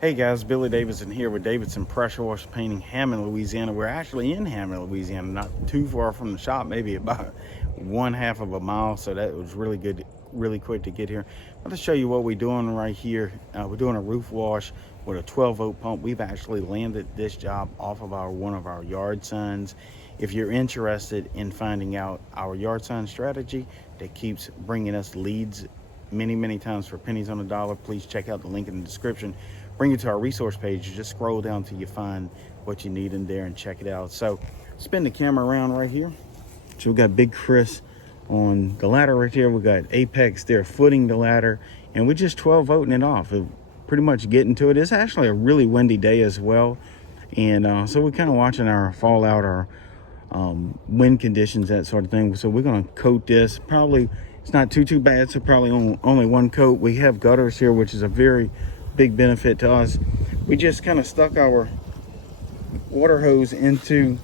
Hey guys, Billy Davidson here with Davidson Pressure Wash Painting, Hammond, Louisiana. We're actually in Hammond, Louisiana, not too far from the shop, maybe about 1/2 of a mile. So that was really good, really quick to get here. I'm going to show you what we're doing right here. We're doing a roof wash with a 12-volt pump. We've actually landed this job off of one of our yard signs. If you're interested in finding out our yard sign strategy that keeps bringing us leads many times for pennies on the dollar, please check out the link in the description. Bring you to our resource page. You just scroll down till you find what you need in there and check it out. So spin the camera around right here. So we got Big Chris on the ladder right here. We got Apex there footing the ladder, and we're just 12-volting it off. We're pretty much getting to it. It's actually a really windy day as well, and so we're kind of watching our fallout, our wind conditions, that sort of thing. So we're going to coat this. Probably it's not too bad, so probably only one coat. We have gutters here, which is a very big benefit to us. We just kind of stuck our water hose into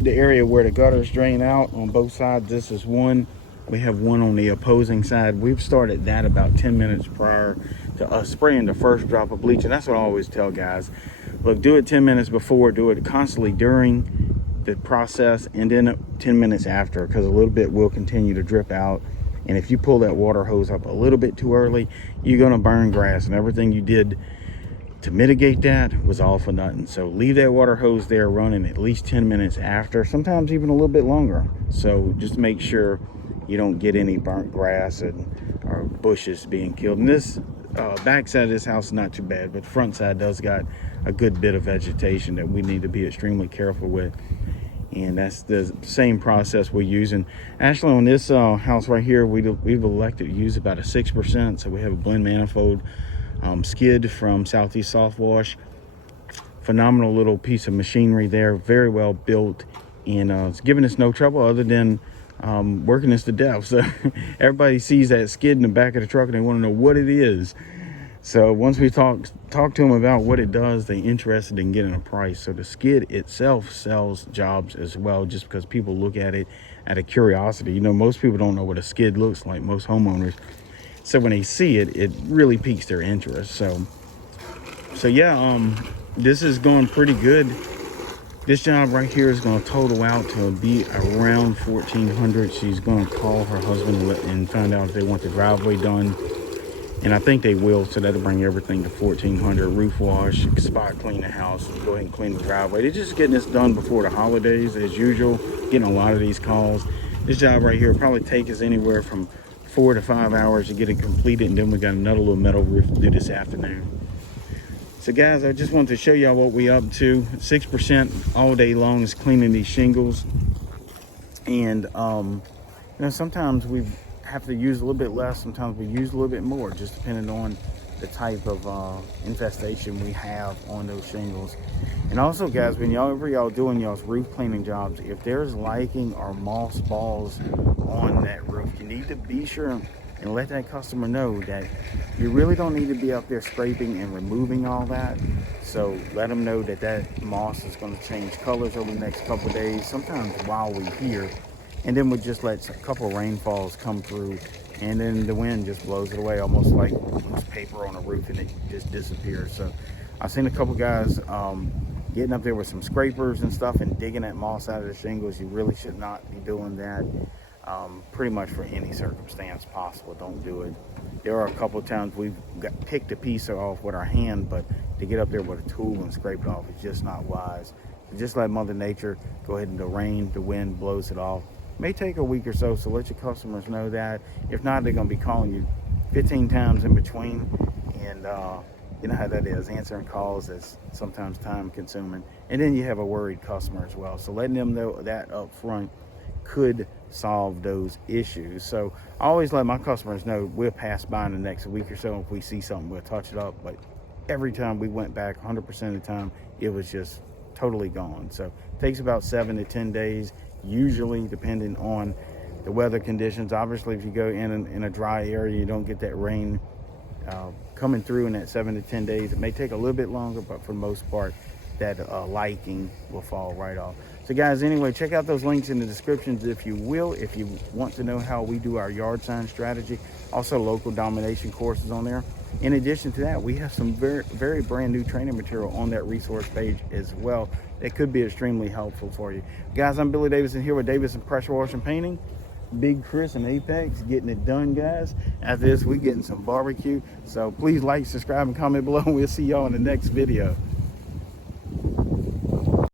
the area where the gutters drain out on both sides. This is one. We have one on the opposing side. We've started that about 10 minutes prior to us spraying the first drop of bleach, and that's what I always tell guys. Look, do it 10 minutes before, do it constantly during the process, and then 10 minutes after, because a little bit will continue to drip out. And if you pull that water hose up a little bit too early, you're going to burn grass, and everything you did to mitigate that was all for nothing. So leave that water hose there running at least 10 minutes after, sometimes even a little bit longer. So just make sure you don't get any burnt grass or bushes being killed. And this back side of this house is not too bad, but the front side does got a good bit of vegetation that we need to be extremely careful with. And that's the same process we're using. Actually, on this house right here, we've elected to use about a 6%. So we have a blend manifold skid from Southeast Soft Wash. Phenomenal little piece of machinery there, very well built, and it's giving us no trouble other than working us to death. So everybody sees that skid in the back of the truck and they want to know what it is. So once we talk to them about what it does, they're interested in getting a price. So the skid itself sells jobs as well, just because people look at it out of curiosity. You know, most people don't know what a skid looks like, most homeowners. So when they see it, it really piques their interest. So yeah, this is going pretty good. This job right here is going to total out to be around $1,400. She's going to call her husband and find out if they want the driveway done. And I think they will, so that'll bring everything to $1,400. Roof wash, spot clean the house, go ahead and clean the driveway. They're just getting this done before the holidays, as usual. Getting a lot of these calls. This job right here will probably take us anywhere from 4 to 5 hours to get it completed, and then we got another little metal roof to do this afternoon. So guys, I just wanted to show y'all what we up to. 6% all day long is cleaning these shingles. And you know, sometimes we have to use a little bit less, sometimes we use a little bit more, just depending on the type of infestation we have on those shingles. And also guys, whenever y'all doing y'all's roof cleaning jobs, if there's lichen or moss balls on that roof, you need to be sure and let that customer know that you really don't need to be up there scraping and removing all that. So let them know that that moss is going to change colors over the next couple of days, sometimes while we're here. And then we just let a couple of rainfalls come through, and then the wind just blows it away, almost like loose paper on a roof, and it just disappears. So I've seen a couple guys getting up there with some scrapers and stuff and digging that moss out of the shingles. You really should not be doing that. Pretty much for any circumstance possible, don't do it. There are a couple of times we've picked a piece off with our hand, but to get up there with a tool and scrape it off is just not wise. So just let Mother Nature go ahead, and the rain, the wind blows it off. May take a week or so, so let your customers know that. If not, they're going to be calling you 15 times in between, and you know how that is. Answering calls is sometimes time consuming, and then you have a worried customer as well. So letting them know that up front could solve those issues. So I always let my customers know we'll pass by in the next week or so. If we see something, we'll touch it up. But every time we went back, 100% of the time, it was just totally gone. So it takes about 7 to 10 days, usually, depending on the weather conditions. Obviously, if you go in a dry area, you don't get that rain coming through in that 7 to 10 days. It may take a little bit longer, but for the most part, that liking will fall right off. So guys, anyway, check out those links in the descriptions if you will, if you want to know how we do our yard sign strategy. Also local domination courses on there. In addition to that, we have some very brand new training material on that resource page as well. It could be extremely helpful for you. Guys, I'm Billy Davidson here with Davidson Pressure Washing Painting. Big Chris and Apex getting it done, guys. After this, we're getting some barbecue. So please like, subscribe, and comment below. We'll see y'all in the next video.